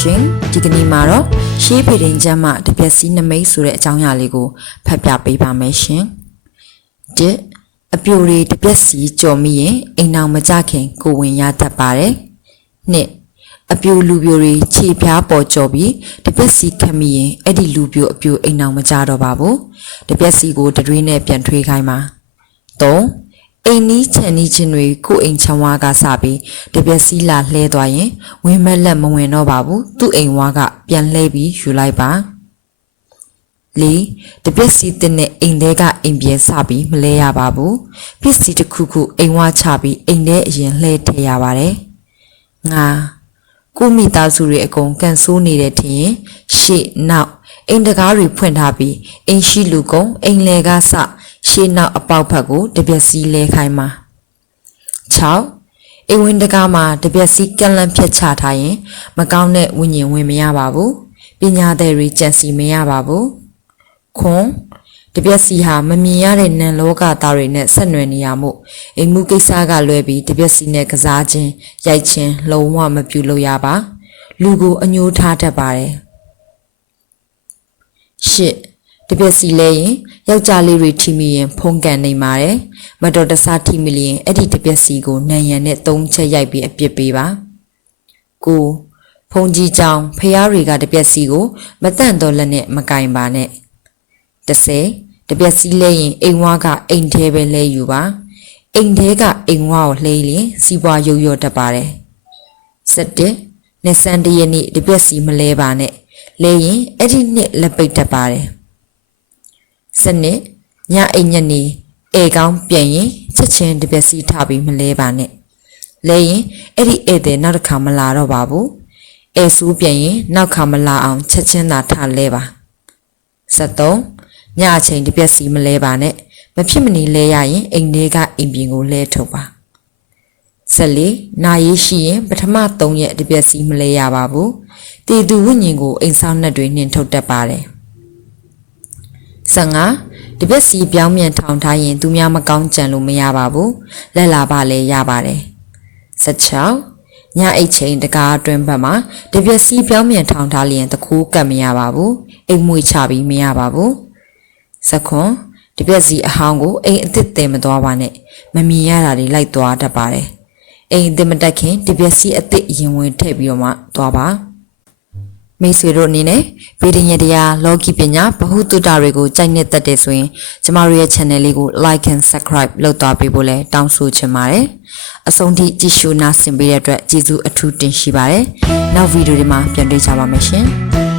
ရှင်ဒီကနေ့မှာတော့ရှေးဖေရင်ကျမ်းမှတပြက်စီနမိတ်ဆိုတဲ့အကြောင်းအရာလေးကိုဖတ်ပြပေးပါမယ်ရှင်တစ်အပြိုတွေတပြက်စီကြော်မိရင်အိမ်အောင်မကြခင်ကိုဝင်ရတတ်ပါတယ်နှစ်အပြိုလူပြိုတွေခြေဖျားပေါ်ကြော်ပြီးတပြက်စီခတ်မိရင်အဲ့ဒီလူပြိုအပြိုအိမ်အောင်မကြတော့ပါဘူးတပြက်စီကိုတရွေးနဲ့ပြန်ထွေးခိုင်းပါသုံး အိမ်နီးချန်နီးချင်းတွေကိုယ့်အိမ်ချမ်းဝါကစပြီးတပြက်စီလာလှဲသွားရင်ဝင်မက်လက်မဝင်တော့ပါဘူးသူ့အိမ်ဝါကပြန်လှဲပြီးယူလိုက်ပါလေးတပြက်စီတဲ့နဲ့အိမ်ထဲကအိမ်ပြဲစပြီးမလဲရပါဘူးပစ္စည်းတစ်ခုခုအိမ်ဝါချပြီးအိမ်ထဲအရင်လှဲထည့်ရပါတယ်ငါကိုမိသားစုတွေအကုန်ကန်ဆိုးနေတဲ့ထင်ရင်ရှေ့နောက် အိမ်တကားတွေဖွင့်ထားပြီးအိမ်ရှိလူကုန်အိမ်လေကစရှေ့နောက်အပေါက်ဖက်ကိုတပြက်စီလဲခိုင်းပါ6အိမ်ဝင်တကားမှာတပြက်စီကန့်လန့်ဖြတ်ချထားရင် မကောင်းတဲ့ဝိညာဉ်ဝင်မရပါဘူးပညာသည်တွေကြံစီမရပါဘူးခွန်တပြက်စီဟာမမြင်ရတဲ့နံလောကသားတွေနဲ့ဆက်နွယ်နေရမှုအိမ်မှုကိစ္စကလွဲပြီးတပြက်စီနဲ့ကစားခြင်းရိုက်ခြင်းလုံးဝမပြုလုပ်ရပါလူကိုအညှိုးထားတတ်ပါတယ်ရှစ် တပြက်စီလဲရင်ယောက်ျားလေးတွေထိမိရင်ဖုံးကန်နေပါတယ်မတော်တဆထိမိလျင်အဲ့ဒီတပြက်စီကိုနံရံနဲ့သုံးချက်ရိုက်ပြီးအပြစ်ပေးပါကိုဖုန်ကြီးကြောင်ဖះတွေကတပြက်စီကိုမတန့်တော့လက်နဲ့မကင်ပါနဲ့30တပြက်စီလဲရင်အိမ်ဝါကအိမ်ထဲပဲလဲယူပါအိမ်ထဲကအိမ်ဝါကိုလှေးရင်စီးပွားရုပ်ရော့တတ်ပါတယ်17နှစ်စံတရနေ့တပြက်စီမလဲပါနဲ့ လဲရင်အဲ့ဒီနှစ်လက်ပိတ်တတ်ပါတယ်စနစ်ညအိမ်ညနေဧကောင်းပြန်ရင်ချက်ချင်းတပြက်စီထပြီးမလဲပါနဲ့လဲရင်အဲ့ဒီဧည့်သည်နောက်တစ်ခါမလာတော့ပါဘူးဧဆူးပြန်ရင်နောက်ခါမလာအောင်ချက်ချင်းသာထလဲပါ73ညအချိန်တပြက်စီမလဲပါနဲ့မဖြစ်မနေလဲရရင်အိမ်လေးကအိမ်ပြင်ကိုလဲထုတ်ပါ 14နာရီရှိရင်ပထမ3ရက်တပြက်စီမလဲရပါဘူးတည်သူဝိညာဉ်ကိုအိမ်ဆောင်နှက်တွေနှင်ထုတ်တတ်ပါတယ်15တပြက်စီပြောင်းမြန်ထောင်ထားရင်သူများမကောင်းကြံလို့မရပါဘူးလက်လာပါလဲရပါတယ်16ညအိတ်ချိန်တကားအတွင်းဘက်မှာတပြက်စီပြောင်းမြန်ထောင်ထားလျင်တခိုးကတ်မရပါဘူးအိမ်မွေချပြီးမရပါဘူးစခွန်တပြက်စီအဟောင်းကိုအိမ်အစ်စ်တဲမသွားပါနဲ့မမြင်ရတာတွေလိုက်သွားတတ်ပါတယ် အိမ်အစ်စ်မတက်ခင်တပြက်စီအစ်စ်ရင်ဝင်ထည့်ပြီးတော့မှသွားပါမိတ်ဆွေတို့အနေနဲ့ဗီဒီယိုတရားလောကီပညာဗဟုသုတတွေကိုကြိုက်နှစ်သက်တယ်ဆိုရင်ကျမတို့ရဲ့ channel လေးကို like and subscribe လုပ်သွားပေးဖို့လည်းတောင်းဆိုချင်ပါတယ်။အဆုံးထိကြည့်ရှုနားဆင်ပေးတဲ့အတွက်ကျေးဇူးအထူးတင်ရှိပါတယ်။နောက်ဗီဒီယိုတွေမှာပြန်တွေ့ကြပါမယ်ရှင်။